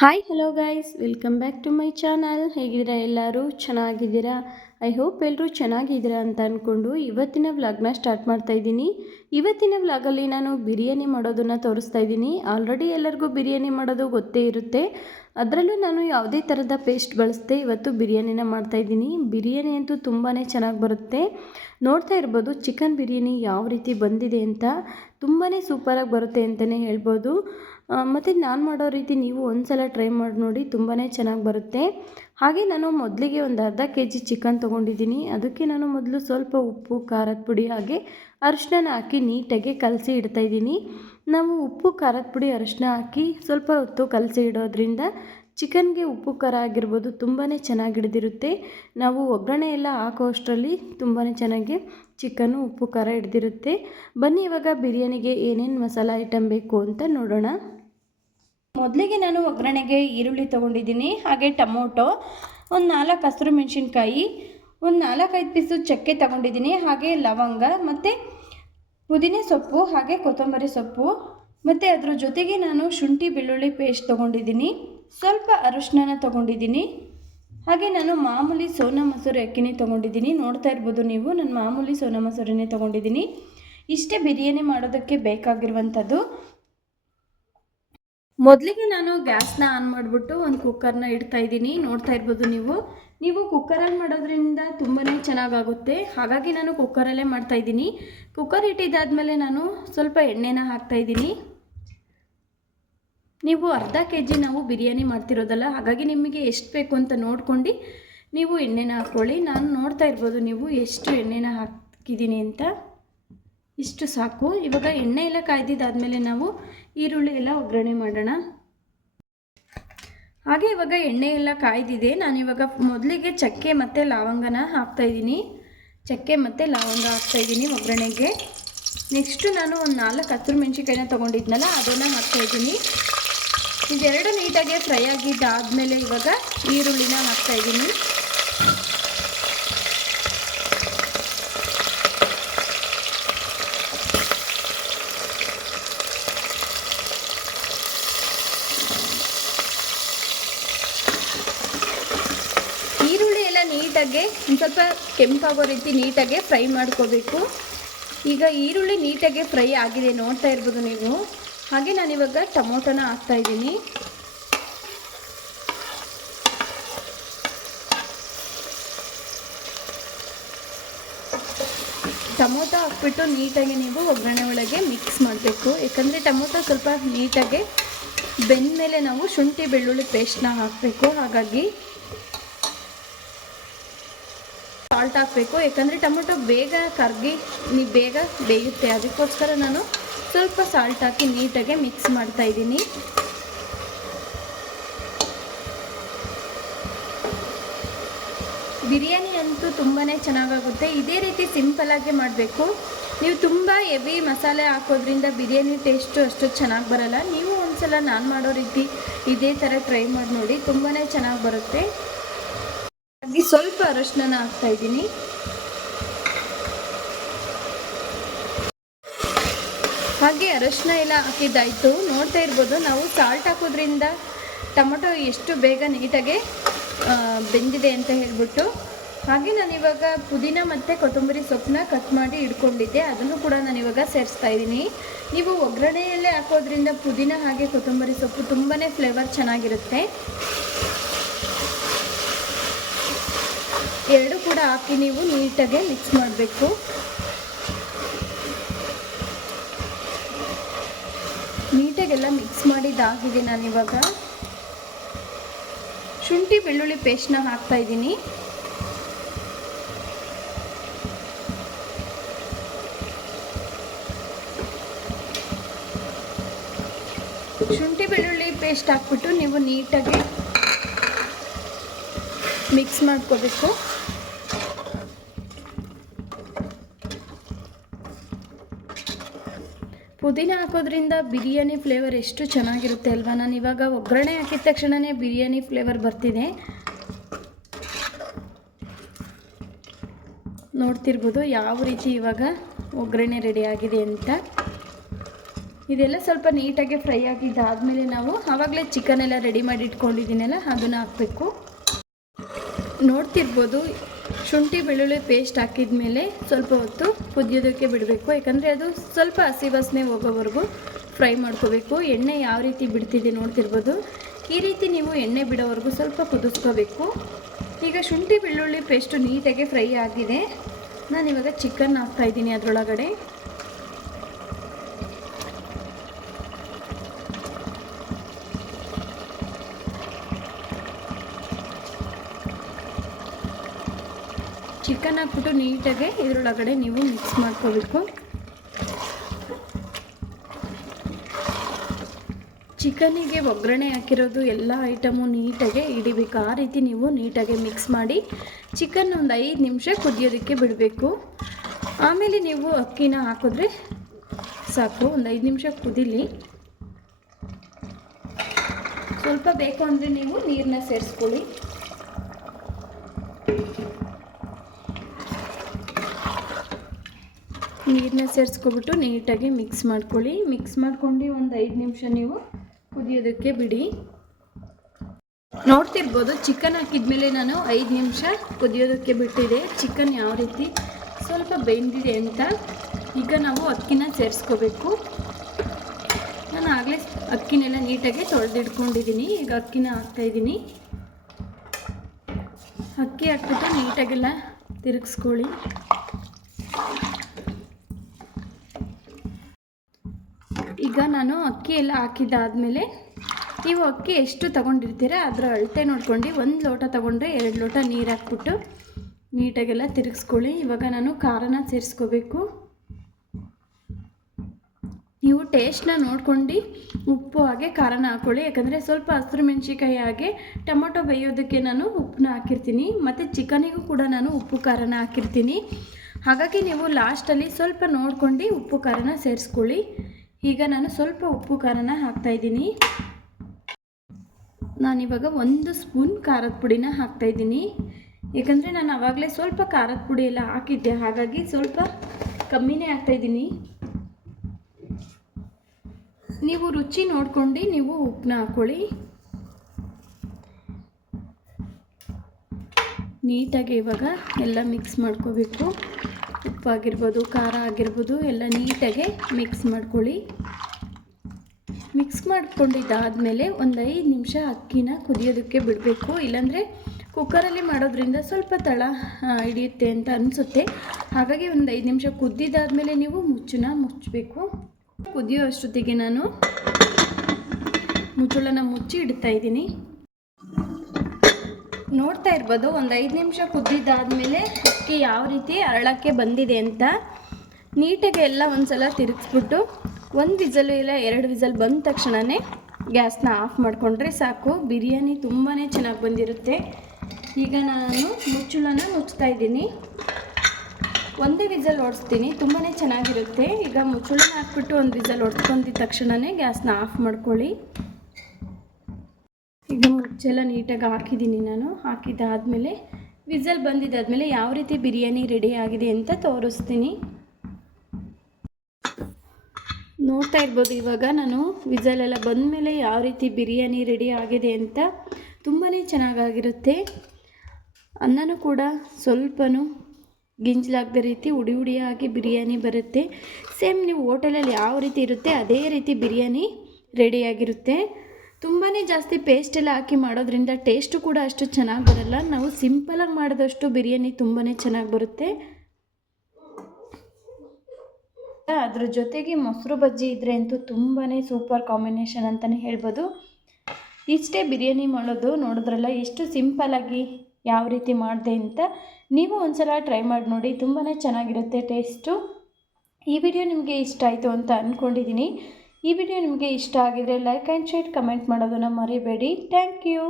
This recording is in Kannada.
Hi hello guys welcome back to my channel ಹೇಗಿದ್ದೀರಾ ಎಲ್ಲರೂ? ಚೆನ್ನಾಗಿದ್ದೀರಾ? ಐ ಹೋಪ್ ಎಲ್ಲರೂ ಚೆನ್ನಾಗಿದ್ದೀರಾ ಅಂತ ಅಂದ್ಕೊಂಡು ಇವತ್ತಿನ ವ್ಲಾಗ್ನ ಸ್ಟಾರ್ಟ್ ಮಾಡ್ತಾ ಇದ್ದೀನಿ. ಇವತ್ತಿನ ವ್ಲಾಗಲ್ಲಿ ನಾನು ಬಿರಿಯಾನಿ ಮಾಡೋದನ್ನು ತೋರಿಸ್ತಾ ಇದ್ದೀನಿ. ಆಲ್ರೆಡಿ ಎಲ್ಲರಿಗೂ ಬಿರಿಯಾನಿ ಮಾಡೋದು ಗೊತ್ತೇ ಇರುತ್ತೆ. ಅದರಲ್ಲೂ ನಾನು ಯಾವುದೇ ಥರದ ಪೇಸ್ಟ್ ಬಳಸದೆ ಇವತ್ತು ಬಿರಿಯಾನಿನ ಮಾಡ್ತಾ ಇದ್ದೀನಿ. ಬಿರಿಯಾನಿ ಅಂತೂ ತುಂಬಾ ಚೆನ್ನಾಗಿ ಬರುತ್ತೆ. ನೋಡ್ತಾ ಇರ್ಬೋದು ಚಿಕನ್ ಬಿರಿಯಾನಿ ಯಾವ ರೀತಿ ಬಂದಿದೆ ಅಂತ. ತುಂಬಾ ಸೂಪರಾಗಿ ಬರುತ್ತೆ ಅಂತಲೇ ಹೇಳ್ಬೋದು. ಮತ್ತು ನಾನು ಮಾಡೋ ರೀತಿ ನೀವು ಒಂದು ಸಲ ಟ್ರೈ ಮಾಡಿ ನೋಡಿ ತುಂಬಾ ಚೆನ್ನಾಗಿ ಬರುತ್ತೆ. ಹಾಗೆ ನಾನು ಮೊದಲಿಗೆ ಒಂದು ಅರ್ಧ ಕೆ ಜಿ ಚಿಕನ್ ತೊಗೊಂಡಿದ್ದೀನಿ. ಅದಕ್ಕೆ ನಾನು ಮೊದಲು ಸ್ವಲ್ಪ ಉಪ್ಪು, ಖಾರದ ಪುಡಿ ಹಾಗೆ ಅರಿಶಿನ ಹಾಕಿ ನೀಟಾಗಿ ಕಲಸಿ ಇಡ್ತಾಯಿದ್ದೀನಿ ನಾವು ಉಪ್ಪು, ಖಾರದ ಪುಡಿ ಅರಿಶಿನ ಹಾಕಿ ಸ್ವಲ್ಪ ಹೊತ್ತು ಕಲಸಿ ಇಡೋದ್ರಿಂದ ಚಿಕನ್ಗೆ ಉಪ್ಪು, ಖಾರ ಆಗಿರ್ಬೋದು ತುಂಬಾ ಚೆನ್ನಾಗಿ ಹಿಡ್ದಿರುತ್ತೆ. ನಾವು ಒಗ್ಗರಣೆ ಎಲ್ಲ ಹಾಕೋ ಅಷ್ಟರಲ್ಲಿ ತುಂಬಾ ಚೆನ್ನಾಗಿ ಚಿಕನ್ನು, ಉಪ್ಪು, ಖಾರ ಹಿಡ್ದಿರುತ್ತೆ. ಬನ್ನಿ ಇವಾಗ ಬಿರಿಯಾನಿಗೆ ಏನೇನು ಮಸಾಲ ಐಟಮ್ ಬೇಕು ಅಂತ ನೋಡೋಣ. ಮೊದಲಿಗೆ ನಾನು ಒಗ್ಗರಣೆಗೆ ಈರುಳ್ಳಿ ತೊಗೊಂಡಿದ್ದೀನಿ, ಹಾಗೆ ಟೊಮೊಟೊ, ಒಂದು ನಾಲ್ಕು ಹಸಿರು ಮೆಣಸಿನ್ಕಾಯಿ, ಒಂದು ನಾಲ್ಕೈದು ಪೀಸು ಚಕ್ಕೆ ತಗೊಂಡಿದ್ದೀನಿ, ಹಾಗೆ ಲವಂಗ, ಮತ್ತು ಪುದೀನೆ ಸೊಪ್ಪು, ಹಾಗೆ ಕೊತ್ತಂಬರಿ ಸೊಪ್ಪು, ಮತ್ತು ಅದರ ಜೊತೆಗೆ ನಾನು ಶುಂಠಿ ಬೆಳ್ಳುಳ್ಳಿ ಪೇಸ್ಟ್ ತೊಗೊಂಡಿದ್ದೀನಿ, ಸ್ವಲ್ಪ ಅರಿಶಿನ ತೊಗೊಂಡಿದ್ದೀನಿ, ಹಾಗೆ ನಾನು ಮಾಮೂಲಿ ಸೋನಾ ಮಸೂರಿ ಅಕ್ಕಿನೇ ತೊಗೊಂಡಿದ್ದೀನಿ, ನೋಡ್ತಾ ಇರ್ಬೋದು ನೀವು, ನಾನು ಮಾಮೂಲಿ ಸೋನಾ ಮಸೂರಿನೇ ತೊಗೊಂಡಿದ್ದೀನಿ, ಇಷ್ಟೇ ಬಿರಿಯಾನಿ ಮಾಡೋದಕ್ಕೆ ಬೇಕಾಗಿರುವಂಥದ್ದು ಮೊದಲಿಗೆ ನಾನು ಗ್ಯಾಸ್ನ ಆನ್ ಮಾಡಿಬಿಟ್ಟು ಒಂದು ಕುಕ್ಕರ್ನ ಇಡ್ತಾ ಇದ್ದೀನಿ. ನೋಡ್ತಾ ಇರ್ಬೋದು ನೀವು. ನೀವು ಕುಕ್ಕರಲ್ಲಿ ಮಾಡೋದ್ರಿಂದ ತುಂಬಾ ಚೆನ್ನಾಗಾಗುತ್ತೆ. ಹಾಗಾಗಿ ನಾನು ಕುಕ್ಕರಲ್ಲೇ ಮಾಡ್ತಾ ಇದ್ದೀನಿ. ಕುಕ್ಕರ್ ಇಟ್ಟಿದ್ದಾದಮೇಲೆ ನಾನು ಸ್ವಲ್ಪ ಎಣ್ಣೆನ ಹಾಕ್ತಾ ಇದ್ದೀನಿ. ನೀವು ಅರ್ಧ ಕೆ ಜಿ ನಾವು ಬಿರಿಯಾನಿ ಮಾಡ್ತಿರೋದಲ್ಲ, ಹಾಗಾಗಿ ನಿಮಗೆ ಎಷ್ಟು ಬೇಕು ಅಂತ ನೋಡ್ಕೊಂಡು ನೀವು ಎಣ್ಣೆನ ಹಾಕ್ಕೊಳ್ಳಿ. ನಾನು ನೋಡ್ತಾ ಇರ್ಬೋದು ನೀವು ಎಷ್ಟು ಎಣ್ಣೆನ ಹಾಕಿದ್ದೀನಿ ಅಂತ. ಇಷ್ಟು ಸಾಕು. ಇವಾಗ ಎಣ್ಣೆ ಎಲ್ಲ ಕಾಯ್ದಿದ್ದಾದಮೇಲೆ ನಾವು ಈರುಳ್ಳಿ ಎಲ್ಲ ಒಗ್ಗರಣೆ ಮಾಡೋಣ. ಹಾಗೆ ಇವಾಗ ಎಣ್ಣೆ ಎಲ್ಲ ಕಾಯ್ದಿದೆ. ಇವಾಗ ಮೊದಲಿಗೆ ಚಕ್ಕೆ ಮತ್ತು ಲವಂಗನ ಹಾಕ್ತಾಯಿದ್ದೀನಿ ಚಕ್ಕೆ ಮತ್ತು ಲವಂಗ ಹಾಕ್ತಾಯಿದ್ದೀನಿ ಒಗ್ಗರಣೆಗೆ. ನೆಕ್ಸ್ಟು ನಾನು ಒಂದು ನಾಲ್ಕು ಹಸಿರು ಮೆಣಸಿನ್ಕಾಯಿನ ತೊಗೊಂಡಿದ್ನಲ್ಲ, ಅದನ್ನು ಹಾಕ್ತಾಯಿದ್ದೀನಿ ಇದೆರಡು ನೀಟಾಗಿ ಫ್ರೈ ಆಗಿದ್ದಾದಮೇಲೆ ಇವಾಗ ಈರುಳ್ಳಿನ ಹಾಕ್ತಾಯಿದ್ದೀನಿ ಈರುಳ್ಳಿ ಎಲ್ಲ ನೀಟಾಗಿ ಒಂದು ಸ್ವಲ್ಪ ಕೆಂಪಾಗೋ ರೀತಿ ನೀಟಾಗಿ ಫ್ರೈ ಮಾಡ್ಕೋಬೇಕು. ಈಗ ಈರುಳ್ಳಿ ನೀಟಾಗಿ ಫ್ರೈ ಆಗಿದೆ ನೋಡ್ತಾ ಇರ್ಬೋದು ನೀವು. ಹಾಗೆ ನಾನಿವಾಗ ಟೊಮೊಟೊನ ಹಾಕ್ತಾಯಿದ್ದೀನಿ ಟೊಮೊಟೊ ಹಾಕ್ಬಿಟ್ಟು ನೀಟಾಗಿ ನೀವು ಒಗ್ಗರಣೆ ಒಳಗೆ ಮಿಕ್ಸ್ ಮಾಡಬೇಕು. ಯಾಕಂದರೆ ಟೊಮೊಟೊ ಸ್ವಲ್ಪ ನೀಟಾಗಿ ಬೆಂದ ಮೇಲೆ ನಾವು ಶುಂಠಿ ಬೆಳ್ಳುಳ್ಳಿ ಪೇಸ್ಟ್ನ ಹಾಕಬೇಕು. ಹಾಗಾಗಿ ಸಾಲ್ಟ್ ಹಾಕಬೇಕು. ಯಾಕಂದರೆ ಟೊಮೊಟೊ ಬೇಗ ಕರಗಿ ಬೇಗ ಬೇಯುತ್ತೆ. ಅದಕ್ಕೋಸ್ಕರ ನಾನು ಸ್ವಲ್ಪ ಸಾಲ್ಟ್ ಹಾಕಿ ನೀಟಾಗಿ ಮಿಕ್ಸ್ ಮಾಡ್ತಾ ಇದ್ದೀನಿ. ಬಿರಿಯಾನಿ ಅಂತೂ ತುಂಬಾ ಚೆನ್ನಾಗಾಗುತ್ತೆ. ಇದೇ ರೀತಿ ಸಿಂಪಲಾಗಿ ಮಾಡಬೇಕು. ನೀವು ತುಂಬ ಹೆವಿ ಮಸಾಲೆ ಹಾಕೋದ್ರಿಂದ ಬಿರಿಯಾನಿ ಟೇಸ್ಟು ಅಷ್ಟು ಚೆನ್ನಾಗಿ ಬರಲ್ಲ. ನೀವು ಒಂದ್ಸಲ ನಾನು ಮಾಡೋ ರೀತಿ ಇದೇ ಥರ ಟ್ರೈ ಮಾಡಿ ನೋಡಿ ತುಂಬಾ ಚೆನ್ನಾಗಿ ಬರುತ್ತೆ. ಹಾಗೆ ಸ್ವಲ್ಪ ಅರಶಿನ ಹಾಕ್ತಾ ಇದ್ದೀನಿ. ಹಾಗೆ ಅರಶಿನ ಎಲ್ಲ ಹಾಕಿದ್ದಾಯಿತು. ನೋಡ್ತಾ ಇರ್ಬೋದು, ನಾವು ಸಾಲ್ಟ್ ಹಾಕೋದ್ರಿಂದ ಟೊಮೊಟೊ ಎಷ್ಟು ಬೇಗ ನೀಟಾಗಿ ಬೆಂದಿದೆ ಅಂತ ಹೇಳ್ಬಿಟ್ಟು. ಹಾಗೆ ನಾನಿವಾಗ ಪುದೀನ ಮತ್ತು ಕೊತ್ತಂಬರಿ ಸೊಪ್ಪನ್ನ ಕಟ್ ಮಾಡಿ ಇಟ್ಕೊಂಡಿದ್ದೆ. ಅದನ್ನು ಕೂಡ ನಾನಿವಾಗ ಸೇರಿಸ್ತಾ ಇದ್ದೀನಿ. ನೀವು ಒಗ್ಗರಣೆಯಲ್ಲೇ ಹಾಕೋದ್ರಿಂದ ಪುದೀನ ಹಾಗೆ ಕೊತ್ತಂಬರಿ ಸೊಪ್ಪು ತುಂಬಾ ಫ್ಲೇವರ್ ಚೆನ್ನಾಗಿರುತ್ತೆ. ಎರಡು ಕೂಡ ಹಾಕಿ ನೀವು ನೀಟಾಗಿ ಮಿಕ್ಸ್ ಮಾಡಬೇಕು. ನೀಟಾಗೆಲ್ಲ ಮಿಕ್ಸ್ ಮಾಡಿದ್ದಾಗಿದೆ ನಾನಿವಾಗ ಶುಂಠಿ ಬೆಳ್ಳುಳ್ಳಿ ಪೇಸ್ಟ್ನ ಹಾಕ್ತಾ ಇದ್ದೀನಿ. ಶುಂಠಿ ಬೆಳ್ಳುಳ್ಳಿ ಪೇಸ್ಟ್ ಹಾಕ್ಬಿಟ್ಟು ನೀವು ನೀಟಾಗಿ ಮಿಕ್ಸ್ ಮಾಡ್ಕೋಬೇಕು. ಪುದೀನ ಹಾಕೋದ್ರಿಂದ ಬಿರಿಯಾನಿ ಫ್ಲೇವರ್ ಎಷ್ಟು ಚೆನ್ನಾಗಿರುತ್ತೆ ಅಲ್ವಾ? ನಾನು ಇವಾಗ ಒಗ್ಗರಣೆ ಹಾಕಿದ ತಕ್ಷಣವೇ ಬಿರಿಯಾನಿ ಫ್ಲೇವರ್ ಬರ್ತಿದೆ. ನೋಡ್ತಿರ್ಬೋದು ಯಾವ ರೀತಿ ಇವಾಗ ಒಗ್ಗರಣೆ ರೆಡಿ ಆಗಿದೆ ಅಂತ. ಇದೆಲ್ಲ ಸ್ವಲ್ಪ ನೀಟಾಗಿ ಫ್ರೈ ಆಗಿದ್ದಾದಮೇಲೆ ನಾವು ಆವಾಗಲೇ ಚಿಕನ್ ಎಲ್ಲ ರೆಡಿ ಮಾಡಿ ಇಟ್ಕೊಂಡಿದ್ದೀನಲ್ಲ, ಅದನ್ನು ಹಾಕಬೇಕು. ನೋಡ್ತಿರ್ಬೋದು. ಶುಂಠಿ, ಬೆಳ್ಳುಳ್ಳಿ ಪೇಸ್ಟ್ ಹಾಕಿದ ಮೇಲೆ ಸ್ವಲ್ಪ ಹೊತ್ತು ಕುದಿಯೋದಕ್ಕೆ ಬಿಡಬೇಕು. ಯಾಕಂದರೆ ಅದು ಸ್ವಲ್ಪ ಹಸಿ ವಾಸನೆ ಹೋಗೋವರೆಗೂ ಫ್ರೈ ಮಾಡ್ಕೋಬೇಕು. ಎಣ್ಣೆ ಯಾವ ರೀತಿ ಬಿಡ್ತಿದೆ ನೋಡ್ತಿರ್ಬೋದು. ಈ ರೀತಿ ನೀವು ಎಣ್ಣೆ ಬಿಡೋವರೆಗೂ ಸ್ವಲ್ಪ ಕುದಿಸ್ಕೋಬೇಕು. ಈಗ ಶುಂಠಿ, ಬೆಳ್ಳುಳ್ಳಿ ಪೇಸ್ಟು ನೀಟಾಗಿ ಫ್ರೈ ಆಗಿದೆ. ನಾನು ಇವಾಗ ಚಿಕನ್ ಹಾಕ್ತಾಯಿದ್ದೀನಿ ಅದರೊಳಗಡೆ. ಚಿಕನ್ ಹಾಕ್ಬಿಟ್ಟು ನೀಟಾಗಿ ಇದರೊಳಗಡೆ ನೀವು ಮಿಕ್ಸ್ ಮಾಡ್ಕೋಬೇಕು. ಚಿಕನಿಗೆ ಒಗ್ಗರಣೆ ಹಾಕಿರೋದು ಎಲ್ಲ ಐಟಮು ನೀಟಾಗೆ ಹಿಡಿಬೇಕು. ಆ ರೀತಿ ನೀವು ನೀಟಾಗಿ ಮಿಕ್ಸ್ ಮಾಡಿ ಚಿಕನ್ ಒಂದು ಐದು ನಿಮಿಷ ಕುದಿಯೋದಕ್ಕೆ ಬಿಡಬೇಕು. ಆಮೇಲೆ ನೀವು ಅಕ್ಕಿನ ಹಾಕಿದ್ರೆ ಸಾಕು, ಒಂದು ಐದು ನಿಮಿಷ ಕುದಿಲಿ. ಸ್ವಲ್ಪ ಬೇಕು ಅಂದರೆ ನೀವು ನೀರನ್ನ ಸೇರಿಸ್ಕೊಳ್ಳಿ. ನೀರನ್ನ ಸೇರಿಸ್ಕೊಬಿಟ್ಟು ನೀಟಾಗಿ ಮಿಕ್ಸ್ ಮಾಡ್ಕೊಳ್ಳಿ. ಮಿಕ್ಸ್ ಮಾಡ್ಕೊಂಡು ಒಂದು ಐದು ನಿಮಿಷ ನೀವು ಕುದಿಯೋದಕ್ಕೆ ಬಿಡಿ. ನೋಡ್ತಿರ್ಬೋದು ಚಿಕನ್ ಹಾಕಿದ್ಮೇಲೆ ನಾನು ಐದು ನಿಮಿಷ ಕುದಿಯೋದಕ್ಕೆ ಬಿಟ್ಟಿದೆ. ಚಿಕನ್ ಯಾವ ರೀತಿ ಸ್ವಲ್ಪ ಬೆಂದಿದೆ ಅಂತ ಈಗ ನಾವು ಅಕ್ಕಿನ ಸೇರಿಸ್ಕೋಬೇಕು. ನಾನು ಆಗಲೇ ಅಕ್ಕಿನೆಲ್ಲ ನೀಟಾಗಿ ತೊಳೆದಿಟ್ಕೊಂಡಿದ್ದೀನಿ. ಈಗ ಅಕ್ಕಿನ ಹಾಕ್ತಾಯಿದ್ದೀನಿ ಅಕ್ಕಿ ಹಾಕ್ಬಿಟ್ಟು ನೀಟಾಗೆಲ್ಲ ತಿರುಗಿಸ್ಕೊಳ್ಳಿ. ಈಗ ನಾನು ಅಕ್ಕಿ ಎಲ್ಲ ಹಾಕಿದ್ದಾದಮೇಲೆ ನೀವು ಅಕ್ಕಿ ಎಷ್ಟು ತೊಗೊಂಡಿರ್ತೀರ ಅದರ ಅಳತೆ ನೋಡ್ಕೊಂಡು ಒಂದು ಲೋಟ ತೊಗೊಂಡ್ರೆ ಎರಡು ಲೋಟ ನೀರು ಹಾಕ್ಬಿಟ್ಟು ನೀಟಾಗೆಲ್ಲ ತಿರುಗಿಸ್ಕೊಳ್ಳಿ. ಇವಾಗ ನಾನು ಖಾರನ ಸೇರಿಸ್ಕೋಬೇಕು. ನೀವು ಟೇಸ್ಟ್ನ ನೋಡ್ಕೊಂಡು ಉಪ್ಪು ಹಾಗೆ ಖಾರನ ಹಾಕ್ಕೊಳ್ಳಿ ಯಾಕಂದರೆ ಸ್ವಲ್ಪ ಹಸಿರು ಮೆಣಸಿಕಾಯಿ ಹಾಗೆ ಟೊಮೊಟೊ ಬೇಯೋದಕ್ಕೆ ನಾನು ಉಪ್ಪನ್ನ ಹಾಕಿರ್ತೀನಿ. ಮತ್ತು ಚಿಕನಿಗೂ ಕೂಡ ನಾನು ಉಪ್ಪು ಖಾರನ ಹಾಕಿರ್ತೀನಿ. ಹಾಗಾಗಿ ನೀವು ಲಾಸ್ಟಲ್ಲಿ ಸ್ವಲ್ಪ ನೋಡ್ಕೊಂಡು ಉಪ್ಪು ಖಾರನ ಸೇರಿಸ್ಕೊಳ್ಳಿ. ಈಗ ನಾನು ಸ್ವಲ್ಪ ಉಪ್ಪು ಖಾರನ ಹಾಕ್ತಾಯಿದ್ದೀನಿ ನಾನಿವಾಗ ಒಂದು ಸ್ಪೂನ್ ಖಾರದ ಪುಡಿನ ಹಾಕ್ತಾಯಿದ್ದೀನಿ ಏಕೆಂದರೆ ನಾನು ಆವಾಗಲೇ ಸ್ವಲ್ಪ ಖಾರದ ಪುಡಿ ಎಲ್ಲ ಹಾಕಿದ್ದೆ, ಹಾಗಾಗಿ ಸ್ವಲ್ಪ ಕಮ್ಮಿನೇ ಹಾಕ್ತಾಯಿದ್ದೀನಿ ನೀವು ರುಚಿ ನೋಡ್ಕೊಂಡು ನೀವು ಉಪ್ಪನ್ನ ಹಾಕ್ಕೊಳ್ಳಿ ನೀಟಾಗಿ ಇವಾಗ ಎಲ್ಲ ಮಿಕ್ಸ್ ಮಾಡ್ಕೋಬೇಕು. ಉಪ್ಪಾಗಿರ್ಬೋದು, ಖಾರ ಆಗಿರ್ಬೋದು, ಎಲ್ಲ ನೀಟಾಗಿ ಮಿಕ್ಸ್ ಮಾಡ್ಕೊಳ್ಳಿ. ಮಿಕ್ಸ್ ಮಾಡ್ಕೊಂಡಿದ್ದಾದಮೇಲೆ ಒಂದು ಐದು ನಿಮಿಷ ಅಕ್ಕಿನ ಕುದಿಯೋದಕ್ಕೆ ಬಿಡಬೇಕು. ಇಲ್ಲಾಂದರೆ ಕುಕ್ಕರಲ್ಲಿ ಮಾಡೋದ್ರಿಂದ ಸ್ವಲ್ಪ ತಳ ಹಿಡಿಯುತ್ತೆ ಅಂತ ಅನಿಸುತ್ತೆ. ಹಾಗಾಗಿ ಒಂದು ಐದು ನಿಮಿಷ ಕುದ್ದಿದ್ದಾದಮೇಲೆ ನೀವು ಮುಚ್ಚನ ಮುಚ್ಚಬೇಕು. ಕುದಿಯೋ ಅಷ್ಟೊತ್ತಿಗೆ ನಾನು ಮುಚ್ಚಳನ ಮುಚ್ಚಿ ಇಡ್ತಾ ಇದ್ದೀನಿ. ನೋಡ್ತಾ ಇರ್ಬೋದು. ಒಂದು ಐದು ನಿಮಿಷ ಕುದ್ದಿದ್ದಾದಮೇಲೆ ಅಕ್ಕಿ ಯಾವ ರೀತಿ ಅರಳಕ್ಕೆ ಬಂದಿದೆ ಅಂತ ನೀಟಾಗಿ ಎಲ್ಲ ಒಂದು ಸಲ ತಿರುಗಿಸ್ಬಿಟ್ಟು ಒಂದು ವಿಸಲು ಇಲ್ಲ, ಎರಡು ವಿಸಲ್ ಬಂದ ತಕ್ಷಣವೇ ಗ್ಯಾಸ್ನ ಆಫ್ ಮಾಡಿಕೊಂಡ್ರೆ ಸಾಕು. ಬಿರಿಯಾನಿ ತುಂಬಾ ಚೆನ್ನಾಗಿ ಬಂದಿರುತ್ತೆ. ಈಗ ನಾನು ಮುಚ್ಚಳನ ಮುಚ್ತಾ ಇದ್ದೀನಿ. ಒಂದೇ ವಿಸಲ್ ಓಡಿಸ್ತೀನಿ ತುಂಬಾ ಚೆನ್ನಾಗಿರುತ್ತೆ. ಈಗ ಮುಚ್ಚಳನ ಹಾಕ್ಬಿಟ್ಟು ಒಂದು ವಿಸಲ್ ಹೊಡ್ಸ್ಕೊಂಡಿದ್ದ ತಕ್ಷಣವೇ ಗ್ಯಾಸ್ನ ಆಫ್ ಮಾಡ್ಕೊಳ್ಳಿ. ಮುಚ್ಚೆಲ್ಲ ನೀಟಾಗಿ ಹಾಕಿದ್ದೀನಿ ನಾನು. ಹಾಕಿದ್ದಾದಮೇಲೆ ವಿಸಲ್ ಬಂದಿದ್ದಾದಮೇಲೆ ಯಾವ ರೀತಿ ಬಿರಿಯಾನಿ ರೆಡಿ ಆಗಿದೆ ಅಂತ ತೋರಿಸ್ತೀನಿ. ನೋಡ್ತಾ ಇರ್ಬೋದು ಇವಾಗ ನಾನು ವಿಸಲೆಲ್ಲ ಬಂದಮೇಲೆ ಯಾವ ರೀತಿ ಬಿರಿಯಾನಿ ರೆಡಿ ಆಗಿದೆ ಅಂತ ತುಂಬಾ ಚೆನ್ನಾಗಾಗಿರುತ್ತೆ. ಅನ್ನನೂ ಕೂಡ ಸ್ವಲ್ಪನೂ ಗಿಂಜಲಾಗದ ರೀತಿ ಉಡಿ ಉಡಿಯಾಗಿ ಬಿರಿಯಾನಿ ಬರುತ್ತೆ. ಸೇಮ್ ನೀವು ಹೋಟೆಲಲ್ಲಿ ಯಾವ ರೀತಿ ಇರುತ್ತೆ ಅದೇ ರೀತಿ ಬಿರಿಯಾನಿ ರೆಡಿಯಾಗಿರುತ್ತೆ ತುಂಬಾ ಜಾಸ್ತಿ ಪೇಸ್ಟ್ ಎಲ್ಲ ಹಾಕಿ ಮಾಡೋದ್ರಿಂದ ಟೇಸ್ಟು ಕೂಡ ಅಷ್ಟು ಚೆನ್ನಾಗಿ ಬರಲ್ಲ. ನಾವು ಸಿಂಪಲಾಗಿ ಮಾಡಿದಷ್ಟು ಬಿರಿಯಾನಿ ತುಂಬಾ ಚೆನ್ನಾಗಿ ಬರುತ್ತೆ. ಅದ್ರ ಜೊತೆಗೆ ಮೊಸರು ಬಜ್ಜಿ ಇದ್ದರೆ ಅಂತೂ ತುಂಬಾ ಸೂಪರ್ ಕಾಂಬಿನೇಷನ್ ಅಂತಲೇ ಹೇಳ್ಬೋದು. ಇಷ್ಟೇ ಬಿರಿಯಾನಿ ಮಾಡೋದು ನೋಡಿದ್ರಲ್ಲ ಎಷ್ಟು ಸಿಂಪಲಾಗಿ ಯಾವ ರೀತಿ ಮಾಡಿದೆ ಅಂತ. ನೀವು ಒಂದ್ಸಲ ಟ್ರೈ ಮಾಡಿ ನೋಡಿ ತುಂಬಾ ಚೆನ್ನಾಗಿರುತ್ತೆ ಟೇಸ್ಟು ಈ ವಿಡಿಯೋ ನಿಮಗೆ ಇಷ್ಟ ಆಯಿತು ಅಂತ ಅಂದ್ಕೊಂಡಿದ್ದೀನಿ ಈ ವಿಡಿಯೋ ನಿಮಗೆ ಇಷ್ಟ ಆಗಿದರೆ ಲೈಕ್ ಆ್ಯಂಡ್ ಶೇರ್ ಕಮೆಂಟ್ ಮಾಡೋದನ್ನು ಮರಿಬೇಡಿ. Thank you.